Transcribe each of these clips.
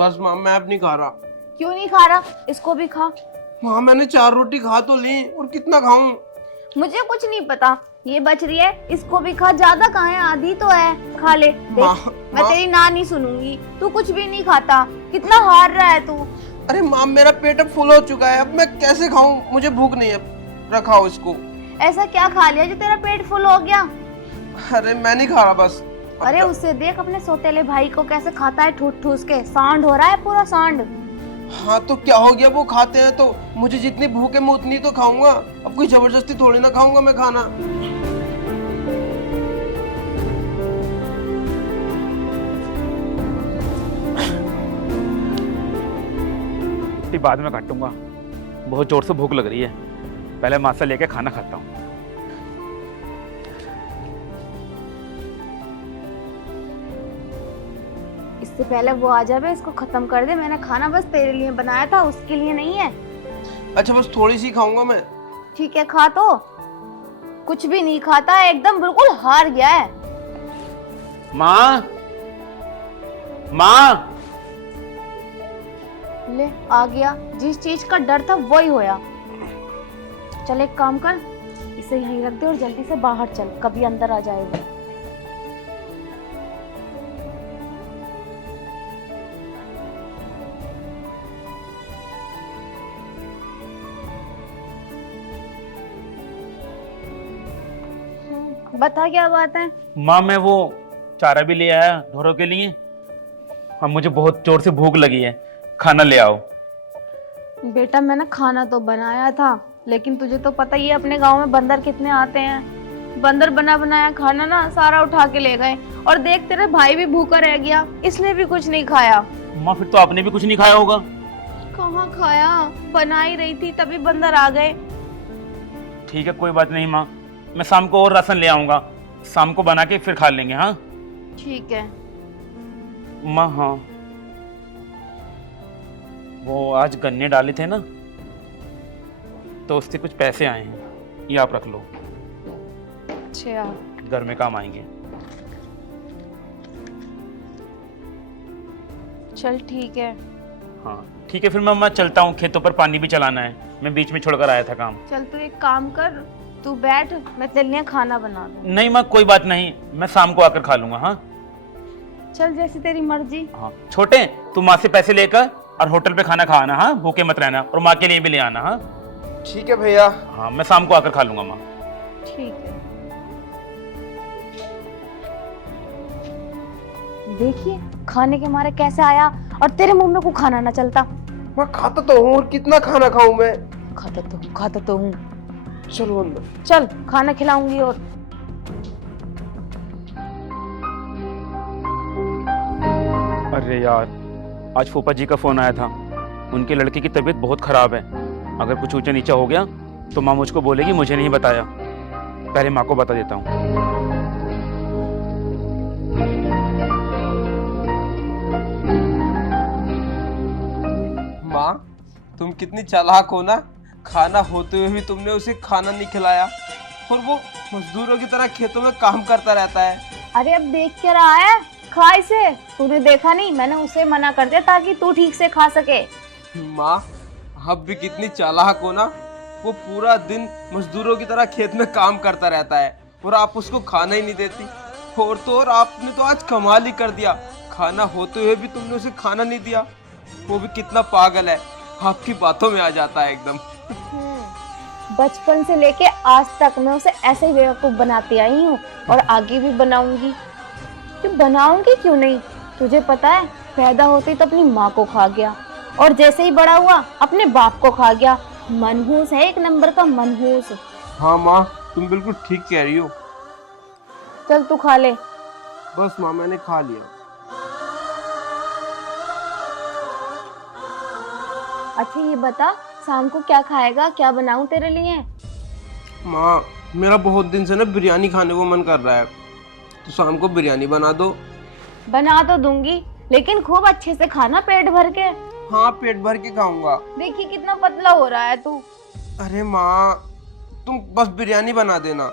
बस माँ, मैं अब नहीं खा रहा। क्यों नहीं खा रहा? इसको भी खा। माँ, मैंने 4 रोटी खा तो ली, और कितना खाऊं? मुझे कुछ नहीं पता, ये बच रही है, इसको भी खा। ज्यादा कहाँ है, आधी तो है, खा ले। देख, मैं तेरी ना नहीं सुनूंगी, तू कुछ भी नहीं खाता। कितना हार रहा है तू। अरे माँ, मेरा पेट अब फुल हो चुका है, अब मैं कैसे खाऊं? मुझे भूख नहीं है। रखाओ इसको। ऐसा क्या खा लिया जो तेरा पेट फुल हो गया? अरे मैं नहीं खा रहा बस। अरे उससे देख अपने सौतेले भाई को कैसे खाता है, ठूस ठूस के। सांड हो रहा है पूरा, सांड। हाँ तो क्या हो गया, वो खाते हैं तो मुझे जितनी भूख है मैं उतनी तो खाऊंगा। अब कोई जबरदस्ती थोड़ी ना खाऊंगा मैं खाना। रोटी बाद में काटूंगा, बहुत जोर से भूख लग रही है। पहले माँ से लेके खाना खाता हूँ। इससे पहले वो आ जावे, इसको खत्म कर दे। मैंने खाना बस तेरे लिए बनाया था, उसके लिए नहीं है। अच्छा, बस थोड़ी सी खाऊंगा मैं। ठीक है, खा तो। कुछ भी नहीं खाता, एकदम बिल्कुल हार गया है। माँ, माँ। ले आ गया, जिस चीज का डर था वही होया। चल एक काम कर, इसे यहीं रख दे और जल्दी से बाहर चल, कभी अंदर आ जाएगा। बता क्या बात है? माँ, मैं वो चारा भी ले आया ढोरों के लिए। हाँ, मुझे बहुत जोर से भूख लगी है, खाना ले आओ। बेटा मैंने खाना तो बनाया था, लेकिन तुझे तो पता ही है अपने गांव में बंदर कितने आते हैं। बंदर बना बनाया खाना ना सारा उठा के ले गए। और देख तेरे भाई भी भूखा रह गया, इसने भी कुछ नहीं खाया। माँ, फिर तो आपने भी कुछ नहीं खाया होगा। कहाँ खाया, बना ही रही थी तभी बंदर आ गए। ठीक है, कोई बात नहीं माँ, मैं शाम को और राशन ले आऊंगा, शाम को बना के फिर खा लेंगे। हाँ ठीक है माँ। हाँ, वो आज गन्ने डाले थे ना, तो उससे कुछ पैसे आए हैं, ये आप रख लो। अच्छा, घर में काम आएंगे। चल ठीक है। हाँ ठीक है, फिर मैं चलता हूँ, खेतों पर पानी भी चलाना है, मैं बीच में छोड़कर आया था काम। चल तू एक काम कर, तू बैठ, मैं तेरे लिए खाना बना दूँ। नहीं माँ, कोई बात नहीं, मैं शाम को आकर खा लूंगा। हाँ चल जैसी तेरी मर्जी। हाँ, छोटे तू माँ से पैसे लेकर और होटल पे खाना खाना। हाँ, भूखे मत रहना, और माँ के लिए भी ले आना। हाँ ठीक है भैया। हाँ, मैं शाम को आकर खा लूंगा माँ। ठीक है। देखिए खाने के मारे कैसे आया, और तेरे मुंह में को खाना ना चलता। मैं खाता तो हूँ, और कितना खाना खाऊं मैं? खाता तो हूँ। चलो अंदर। चल खाना खिलाऊंगी। और अरे यार, आज फूफा जी का फोन आया था, उनके लड़के की तबीयत बहुत खराब है। अगर कुछ ऊंचा नीचा हो गया तो माँ मुझको बोलेगी मुझे नहीं बताया। पहले माँ को बता देता हूँ। माँ, तुम कितनी चालाक हो ना। खाना होते हुए भी तुमने उसे खाना नहीं खिलाया, और वो मजदूरों की तरह खेतों में काम करता रहता है। अरे अब देख क्या रहा है, खा इसे। तूने देखा नहीं, मैंने उसे मना कर दिया ताकि तू ठीक से खा सके। माँ, आप भी कितनी चालाक हो ना। वो पूरा दिन मजदूरों की तरह खेत में काम करता रहता है, और आप उसको खाना ही नहीं देती। और तो और आपने तो आज कमाल ही कर दिया, खाना होते हुए भी तुमने उसे खाना नहीं दिया। वो भी कितना पागल है, आपकी बातों में आ जाता है एकदम। बचपन से लेके आज तक मैं उसे ऐसे ही बेवकूफ बनाती आई हूँ, और आगे भी बनाऊंगी। क्यों बनाऊंगी, क्यों नहीं? तुझे पता है पैदा होते ही तो अपनी माँ को खा गया और जैसे ही बड़ा हुआ अपने बाप को खा गया। मनहूस है, एक नंबर का मनहूस। हाँ माँ, तुम बिल्कुल ठीक कह रही हो। चल तू खा ले। बस माँ, मैंने खा लिया। अच्छा ये बता, शाम को क्या खाएगा, क्या बनाऊं तेरे लिए? माँ, मेरा बहुत दिन से ना बिरयानी खाने को मन कर रहा है, तो शाम को बिरयानी बना दो। बना तो दूंगी, लेकिन खूब अच्छे से खाना, पेट भर के। हाँ, पेट भर के खाऊंगा। देखिए कितना पतला हो रहा है तू। अरे माँ, तुम बस बिरयानी बना देना,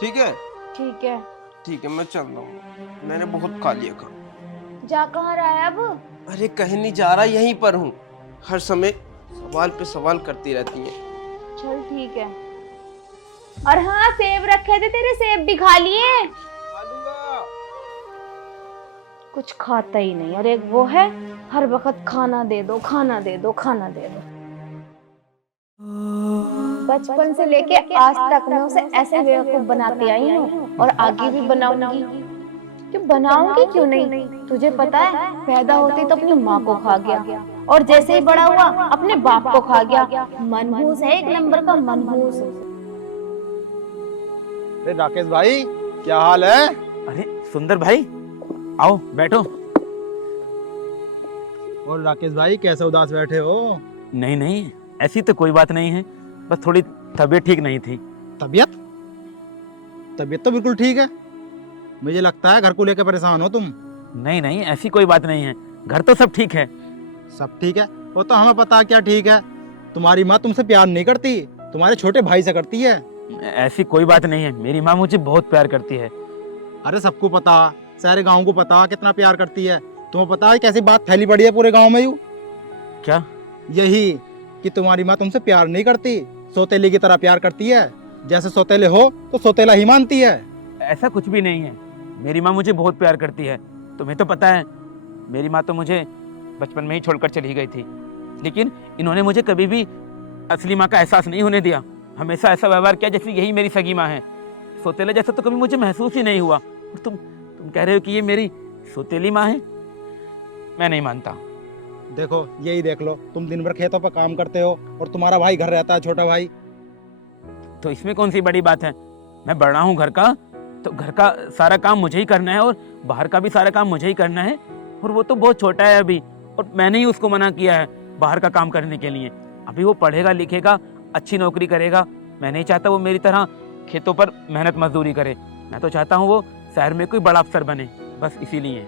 ठीक है? ठीक है। ठीक है, मैं चल रहा हूँ, मैंने बहुत खा लिया खा। जा कहाँ रहा है अब? अरे कहीं नहीं जा रहा, यहीं पर हूँ। हर समय सवाल पे सवाल करती रहती है। चल ठीक है। और हाँ, सेब रखे थे तेरे, सेब भी खा लिए। खा लूंगा। कुछ खाता ही नहीं, और एक वो है हर वक्त खाना दे दो, खाना दे दो, खाना दे दो। बचपन से लेके आज तक मैं उसे ऐसे बेवकूफ बनाती आई हूँ और आगे भी बनाऊंगी। क्यों बनाऊंगी, क्यों नहीं? तुझे पता है, पैदा होते तो अपनी माँ को खा गया और जैसे ही बड़ा हुआ अपने बाप को खा गया। मनहूस है, एक नंबर का मनहूस। अरे राकेश भाई, क्या हाल है? अरे सुंदर भाई, आओ बैठो। और राकेश भाई, कैसे उदास बैठे हो? नहीं नहीं, ऐसी तो कोई बात नहीं है, बस थोड़ी तबीयत ठीक नहीं थी। तबीयत तबीयत तो बिल्कुल ठीक है। मुझे लगता है घर को लेकर परेशान हो तुम। नहीं नहीं, ऐसी कोई बात नहीं है, घर तो सब ठीक है। सब ठीक है, वो तो हमें पता क्या ठीक है। तुम्हारी माँ तुमसे प्यार नहीं करती, तुम्हारे छोटे भाई से करती है। ऐसी कोई बात नहीं है, मेरी माँ मुझे बहुत प्यार करती है। अरे सबको पता, सारे गांव को पता कितना प्यार करती है। तुम्हें पता है कैसी बात फैली पड़ी है पूरे गांव में? यूं क्या? यही कि तुम्हारी माँ तुमसे प्यार नहीं करती, सौतेली की तरह प्यार करती है। जैसे सौतेले हो तो सौतेला ही मानती है। ऐसा कुछ भी नहीं है, मेरी माँ मुझे बहुत प्यार करती है। तुम्हें तो पता है, मेरी माँ तो मुझे बचपन में ही छोड़कर चली गई थी, लेकिन इन्होंने मुझे कभी भी असली माँ का एहसास नहीं होने दिया। हमेशा ऐसा व्यवहार किया जैसे यही मेरी सगी माँ है। सौतेले जैसा तो कभी मुझे महसूस ही नहीं हुआ। और तुम कह रहे हो कि ये मेरी सौतेली माँ है? मैं नहीं मानता। देखो, यही देख लो, तुम दिन भर खेतों पर काम करते हो और तुम्हारा भाई घर रहता है, छोटा भाई। तो इसमें कौन सी बड़ी बात है? मैं बड़ा हूँ घर का, तो घर का सारा काम मुझे ही करना है और बाहर का भी सारा काम मुझे ही करना है। और वो तो बहुत छोटा है अभी, और मैंने ही उसको मना किया है बाहर का काम करने के लिए। अभी वो पढ़ेगा लिखेगा, अच्छी नौकरी करेगा। मैं नहीं चाहता वो मेरी तरह खेतों पर मेहनत मजदूरी करे। मैं तो चाहता हूँ वो शहर में कोई बड़ा अफसर बने, बस इसीलिए।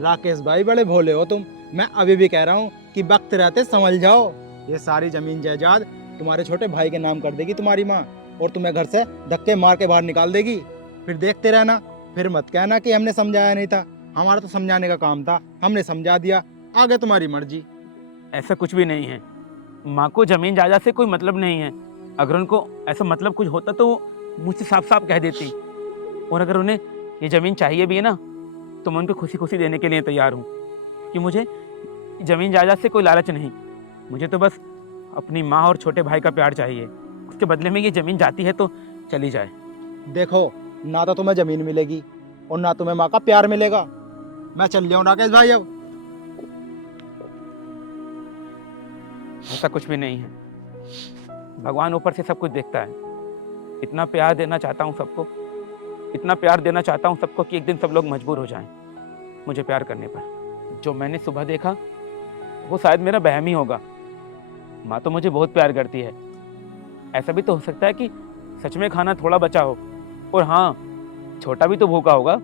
राकेश भाई, बड़े भोले हो तुम। मैं अभी भी कह रहा हूँ कि वक्त रहते संभल जाओ। ये सारी जमीन जायदाद तुम्हारे छोटे भाई के नाम कर देगी तुम्हारी माँ, और तुम्हें घर से धक्के मार के बाहर निकाल देगी। फिर देखते रहना, फिर मत कहना कि हमने समझाया नहीं था। हमारा तो समझाने का काम था, हमने समझा दिया, आगे तुम्हारी मर्जी। ऐसा कुछ भी नहीं है। माँ को जमीन जायदाद से कोई मतलब नहीं है। अगर उनको ऐसा मतलब कुछ होता तो वो मुझसे साफ साफ कह देती। और अगर उन्हें ये ज़मीन चाहिए भी है ना, तो मैं उनको खुशी खुशी देने के लिए तैयार हूँ, कि मुझे ज़मीन जायदाद से कोई लालच नहीं। मुझे तो बस अपनी माँ और छोटे भाई का प्यार चाहिए। उसके बदले में ये ज़मीन जाती है तो चली जाए। देखो, ना तो तुम्हें जमीन मिलेगी और ना तुम्हें माँ का प्यार मिलेगा। मैं चल जाऊँ राकेश भाई अब। ऐसा कुछ भी नहीं है। भगवान ऊपर से सब कुछ देखता है। इतना प्यार देना चाहता हूँ सबको, इतना प्यार देना चाहता हूँ सबको कि एक दिन सब लोग मजबूर हो जाएं मुझे प्यार करने पर। जो मैंने सुबह देखा वो शायद मेरा वहम ही होगा। माँ तो मुझे बहुत प्यार करती है। ऐसा भी तो हो सकता है कि सच में खाना थोड़ा बचा हो, और हाँ, छोटा भी तो भूखा होगा,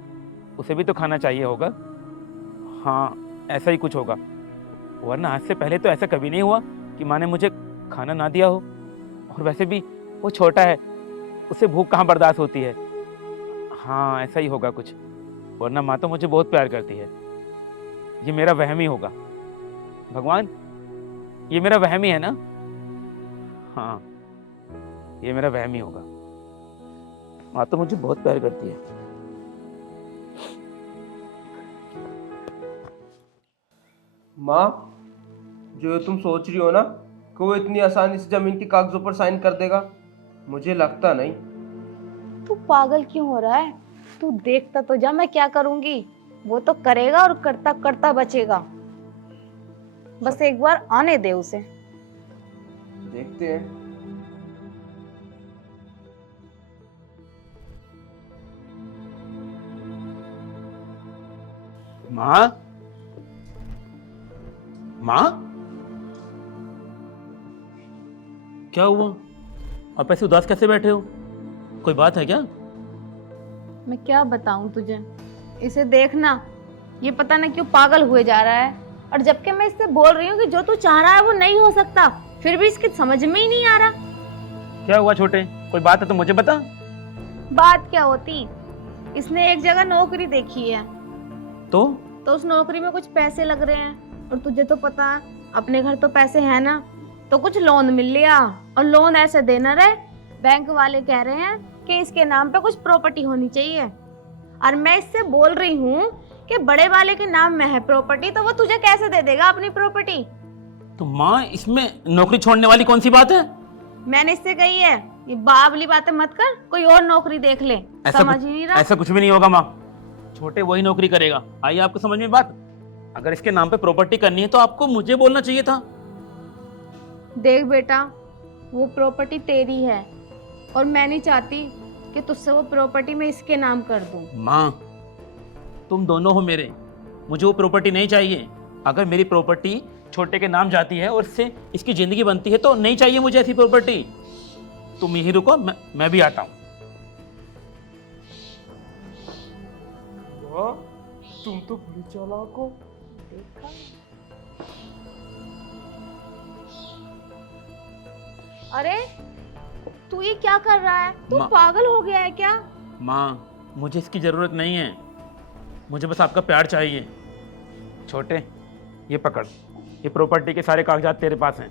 उसे भी तो खाना चाहिए होगा। हाँ, ऐसा ही कुछ होगा, वरना आज से पहले तो ऐसा कभी नहीं हुआ कि माँ ने मुझे खाना ना दिया हो। और वैसे भी वो छोटा है, उसे भूख कहाँ बर्दाश्त होती है। हाँ, ऐसा ही होगा कुछ, वरना माँ तो मुझे बहुत प्यार करती है। ये मेरा वहम ही होगा। भगवान, ये मेरा वहम ही है ना? हाँ, ये मेरा वहम ही होगा। माँ तो मुझे बहुत प्यार करती है। माँ, जो तुम सोच रही हो ना कि वो इतनी आसानी से जमीन के कागजों पर साइन कर देगा, मुझे लगता नहीं। तू पागल क्यों हो रहा है? तू देखता तो जा मैं क्या करूंगी। वो तो करेगा और करता करता बचेगा। बस एक बार आने दे उसे। देखते हैं। माँ, माँ, क्या हुआ? आप ऐसे उदास कैसे बैठे हो? कोई बात है क्या? मैं क्या बताऊं तुझे, इसे देखना, ये पता नहीं क्यों पागल हुए जा रहा है। और जबकि मैं इससे बोल रही हूँ कि जो तू चाह रहा है वो नहीं हो सकता, फिर भी इसकी समझ में ही नहीं आ रहा। क्या हुआ छोटे? कोई बात है तो मुझे बता। बात क्या होती, इसने एक जगह नौकरी देखी है, तो उस नौकरी में कुछ पैसे लग रहे हैं। और तुझे तो पता है अपने घर तो पैसे है ना, तो कुछ लोन मिल लिया। और लोन ऐसे देना रहे, बैंक वाले कह रहे हैं कि इसके नाम पे कुछ प्रॉपर्टी होनी चाहिए। और मैं इससे बोल रही हूँ कि बड़े वाले के नाम में है प्रॉपर्टी, तो वो तुझे कैसे दे देगा अपनी प्रॉपर्टी। तो माँ, इसमें नौकरी छोड़ने वाली कौन सी बात है? मैंने इससे कही है ये बावली बातें मत कर, कोई और नौकरी देख ले। समझ ही नहीं रहा। ऐसा कुछ भी नहीं होगा माँ, छोटे वही नौकरी करेगा। आइए आपको समझ में बात। अगर इसके नाम पे प्रॉपर्टी करनी है तो आपको मुझे बोलना चाहिए था। देख बेटा, वो प्रॉपर्टी तेरी है और मैं नहीं चाहती कि तुझसे वो प्रॉपर्टी मैं इसके नाम कर दूं। माँ, तुम दोनों हो मेरे, मुझे वो प्रॉपर्टी नहीं चाहिए। अगर मेरी प्रॉपर्टी छोटे के नाम जाती है और इससे इसकी जिंदगी बनती है तो नहीं चाहिए मुझे ऐसी प्रॉपर्टी। तुम यहीं रुको, मैं भी आता हूँ। वाह, तुम तो बड़ी चालाक हो। अरे तू ये क्या कर रहा है? तू पागल हो गया है क्या? माँ, मुझे इसकी जरूरत नहीं है, मुझे बस आपका प्यार चाहिए। छोटे, ये पकड़, ये प्रॉपर्टी के सारे कागजात तेरे पास हैं,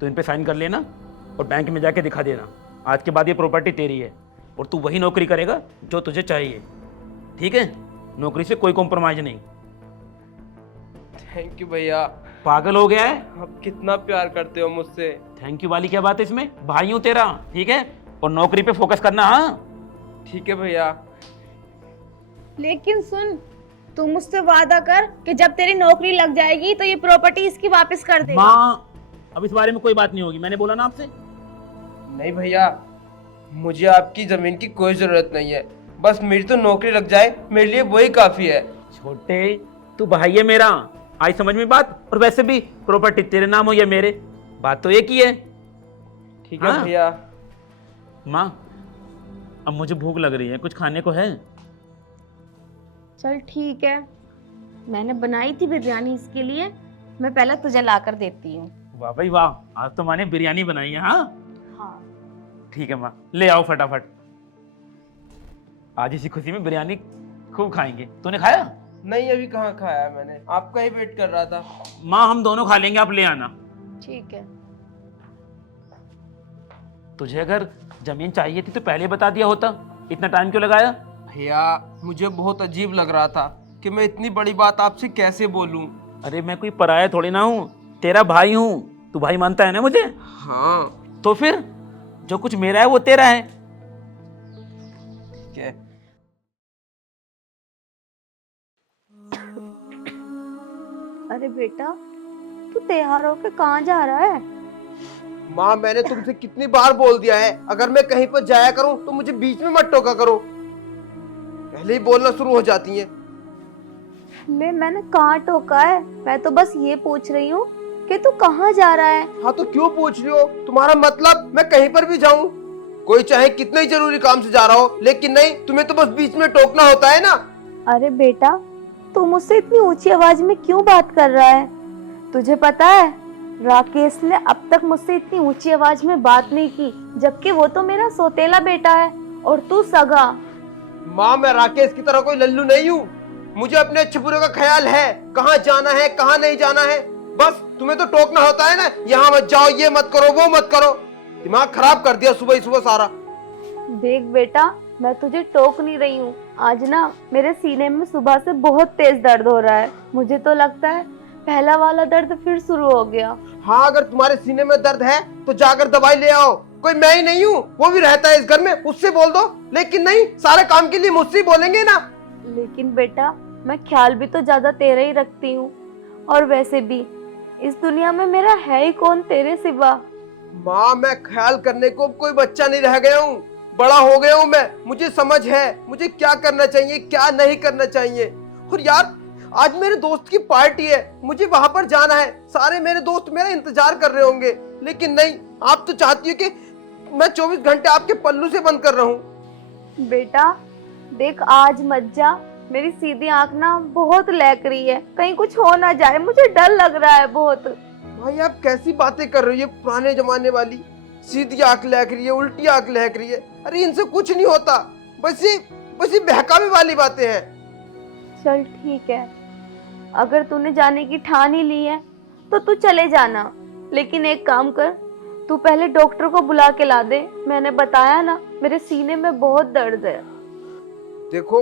तो इन पे साइन कर लेना और बैंक में जाके दिखा देना। आज के बाद ये प्रॉपर्टी तेरी है और तू वही नौकरी करेगा जो तुझे चाहिए, ठीक है? नौकरी से कोई कॉम्प्रोमाइज नहीं। थैंक यू भैया। पागल हो गया है? आप कितना प्यार करते हो मुझसे। थैंक यू वाली क्या बात है इसमें? भाई हूँ तेरा, ठीक है? और नौकरी पे फोकस करना। हाँ ठीक है भैया। लेकिन सुन, तू मुझसे वादा कर कि जब तेरी नौकरी लग जाएगी तो ये प्रॉपर्टी इसकी वापस कर देगा। माँ, अब इस बारे में कोई बात नहीं होगी, मैंने बोला ना आपसे। नहीं भैया, मुझे आपकी जमीन की कोई जरूरत नहीं है, बस मेरी तो नौकरी लग जाए, मेरे लिए वही काफी है। छोटे, तू भाई है मेरा, आई समझ में बात? और वैसे भी प्रॉपर्टी तेरे नाम हो या मेरे, बात तो एक ही है। ठीक है हाँ? भैया। माँ, अब मुझे भूख लग रही है, कुछ खाने को है? चल ठीक है, मैंने बनाई थी बिरयानी इसके लिए, मैं पहले तुझे ला कर देती हूँ। वाह भाई वाह, आज तो मैंने बिरयानी बनाई है। हाँ हाँ। ठीक है माँ, ले आओ फटाफट। आज इसी खुशी में बिरयानी खूब खाएंगे। तूने खाया? नहीं, अभी कहाँ खाया है मैंने, आपका ही वेट कर रहा था। माँ, हम दोनों खा लेंगे, आप ले आना। ठीक है। तुझे अगर जमीन चाहिए थी तो पहले बता दिया होता, इतना टाइम क्यों लगाया? भैया, मुझे बहुत अजीब लग रहा था कि मैं इतनी बड़ी बात आपसे कैसे बोलूं। अरे मैं कोई पराया थोड़ी ना हूँ, तेरा भाई हूँ। तू भाई मानता है ना मुझे? हाँ। तो फिर जो कुछ मेरा है वो तेरा है। ठीक है। अरे बेटा, तू तैयार होके कहाँ जा रहा है? माँ, मैंने तुमसे कितनी बार बोल दिया है, अगर मैं कहीं पर जाया करूं तो मुझे बीच में मत टोका करो। पहले ही बोलना शुरू हो जाती हैं। मैंने कहाँ टोका है? मैं तो बस ये पूछ रही हूँ कि तू कहाँ जा रहा है। हाँ तो क्यों पूछ रही हो? तुम्हारा मतलब मैं कहीं पर भी जाऊं, कोई चाहे कितने ही जरूरी काम से जा रहा हो, लेकिन नहीं, तुम्हें तो बस बीच में टोकना होता है ना। अरे बेटा, तू मुझसे इतनी ऊंची आवाज में क्यों बात कर रहा है? तुझे पता है राकेश ने अब तक मुझसे इतनी ऊंची आवाज में बात नहीं की, जबकि वो तो मेरा सौतेला बेटा है और तू सगा। माँ, मैं राकेश की तरह कोई लल्लू नहीं हूँ, मुझे अपने अच्छे बुरे का ख्याल है, कहाँ जाना है कहाँ नहीं जाना है। बस तुम्हें तो टोकना होता है ना, यहाँ मत जाओ, ये मत करो, वो मत करो। दिमाग खराब कर दिया सुबह ही सुबह सारा। देख बेटा, मैं तुझे टोक नहीं रही हूँ, आज ना मेरे सीने में सुबह से बहुत तेज दर्द हो रहा है। मुझे तो लगता है पहला वाला दर्द फिर शुरू हो गया। हाँ, अगर तुम्हारे सीने में दर्द है तो जाकर दवाई ले आओ। कोई मैं ही नहीं हूँ, वो भी रहता है इस घर में, उससे बोल दो। लेकिन नहीं, सारे काम के लिए मुझसे बोलेंगे ना। लेकिन बेटा, मैं ख्याल भी तो ज्यादा तेरा ही रखती हूँ, और वैसे भी इस दुनिया में मेरा है ही कौन तेरे सिवा। माँ, मैं ख्याल करने को कोई बच्चा नहीं रह गया हूँ, बड़ा हो गया हूँ मैं। मुझे समझ है मुझे क्या करना चाहिए क्या नहीं करना चाहिए। और यार, आज मेरे दोस्त की पार्टी है, मुझे वहां पर जाना है। सारे मेरे दोस्त मेरा इंतजार कर रहे होंगे, लेकिन नहीं, आप तो चाहती हो कि मैं 24 घंटे आपके पल्लू से बंद कर रहा हूँ। बेटा देख, आज मत जा, मेरी सीधी आंख ना बहुत लहक रही है, कहीं कुछ हो ना जाए, मुझे डर लग रहा है बहुत। भाई, आप कैसी बातें कर रही हो, ये पुराने जमाने वाली। सीधी आंख लहक रही है, उल्टी आंख लहक रही है। अरे इनसे कुछ नहीं होता, बस ये बहकावे वाली बातें हैं। चल ठीक है, अगर तूने जाने की ठान ही ली है तो तू चले जाना, लेकिन एक काम कर, तू पहले डॉक्टर को बुला के ला दे। मैंने बताया ना, मेरे सीने में बहुत दर्द है। देखो,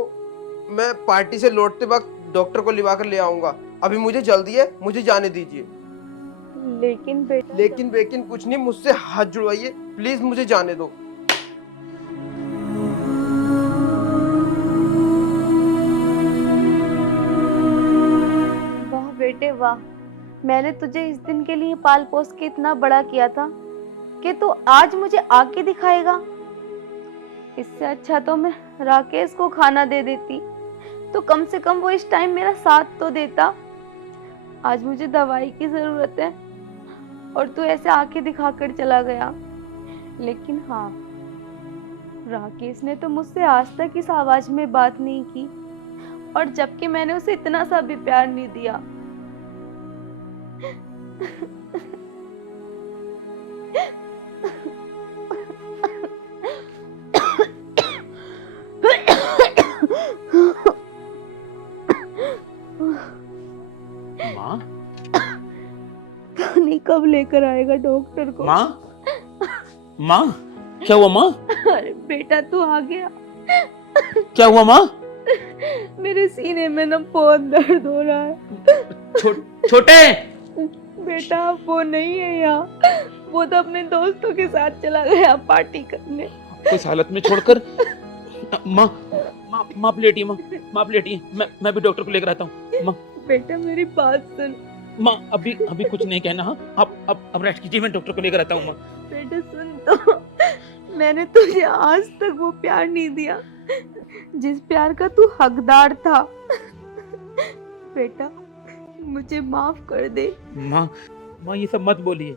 मैं पार्टी से लौटते वक्त डॉक्टर को लिवा कर ले आऊंगा। अभी मुझे जल्दी है, मुझे जाने दीजिए। लेकिन बेटा, लेकिन कुछ नहीं, मुझसे हाथ जुड़वाइए प्लीज, मुझे जाने दो। वाह बेटे वाह, मैंने तुझे इस दिन के लिए पाल पोस के इतना बड़ा किया था कि तू आज मुझे आके दिखाएगा। इससे अच्छा तो मैं राकेश को खाना दे देती, तो कम से कम वो इस टाइम मेरा साथ तो देता। आज मुझे दवाई की जरूरत है और तू ऐसे आके दिखाकर चला गया। लेकिन हाँ, राकेश ने तो मुझसे आज तक इस आवाज में बात नहीं की, और जबकि मैंने उसे इतना सा भी प्यार नहीं दिया। माँ, नहीं कब लेकर आएगा डॉक्टर को? माँ, क्या हुआ माँ? अरे बेटा तू आ गया। क्या हुआ माँ? मेरे सीने में ना बहुत दर्द हो रहा है। छोटे, बेटा वो नहीं है यहाँ, वो तो अपने दोस्तों के साथ चला गया पार्टी करने। इस हालत में छोड़कर। माँ आप लेटिए, माँ आप लेटिए, मैं भी डॉक्टर को लेकर आता हूँ। माँ बेटा मेरी बात सुन। माँ अभी कुछ नहीं कहना। हाँ, आप रेस्ट कीजिए, मैं डॉक्टर को लेकर आता हूँ। माँ बेटा सुन तो, मैंने तुझे आज तक वो प्यार नहीं दिया जिस प्यार का तू हकदार था। बेटा मुझे माफ कर दे। माँ ये सब मत बोलिए।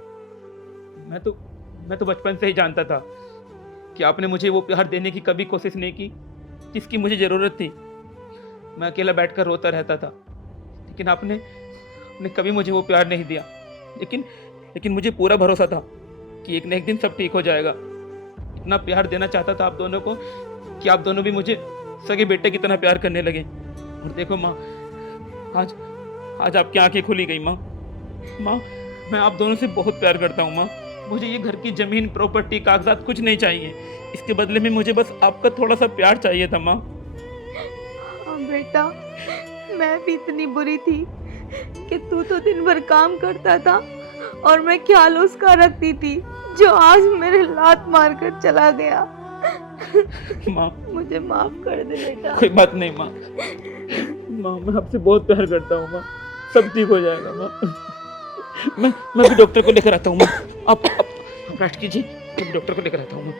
मैं तो बचपन से ही जानता था कि आपने मुझे वो प्यार देने की कभी कोशिश नहीं की जिसकी मुझे ज़रूरत थी। मैं अकेला बैठकर रोता रहता था, लेकिन आपने कभी मुझे वो प्यार नहीं दिया। लेकिन मुझे पूरा भरोसा था कि एक न एक दिन सब ठीक हो जाएगा। इतना प्यार देना चाहता था आप दोनों को कि आप दोनों भी मुझे सगे बेटे की तरह प्यार करने लगे। और देखो माँ, आज आपकी आंखें खुली गई। माँ मैं आप दोनों से बहुत प्यार करता हूँ। माँ मुझे ये घर की ज़मीन, प्रॉपर्टी, कागजात कुछ नहीं चाहिए। इसके बदले में मुझे बस आपका थोड़ा सा प्यार चाहिए था। माँ बेटा, मैं भी इतनी बुरी थी कि तू तो दिन भर काम करता था और मैं ख्याल उसका रखती थी, जो आज मेरे लात मार कर चला गया। माँ मुझे माफ कर दे बेटा। कोई बात नहीं माँ। मैं आपसे बहुत प्यार करता हूँ। माँ सब ठीक हो जाएगा। माँ मैं भी डॉक्टर को लेकर आता हूँ। माँ आप रेस्ट कीजिए, मैं भी डॉक्टर को लेकर आता हूँ।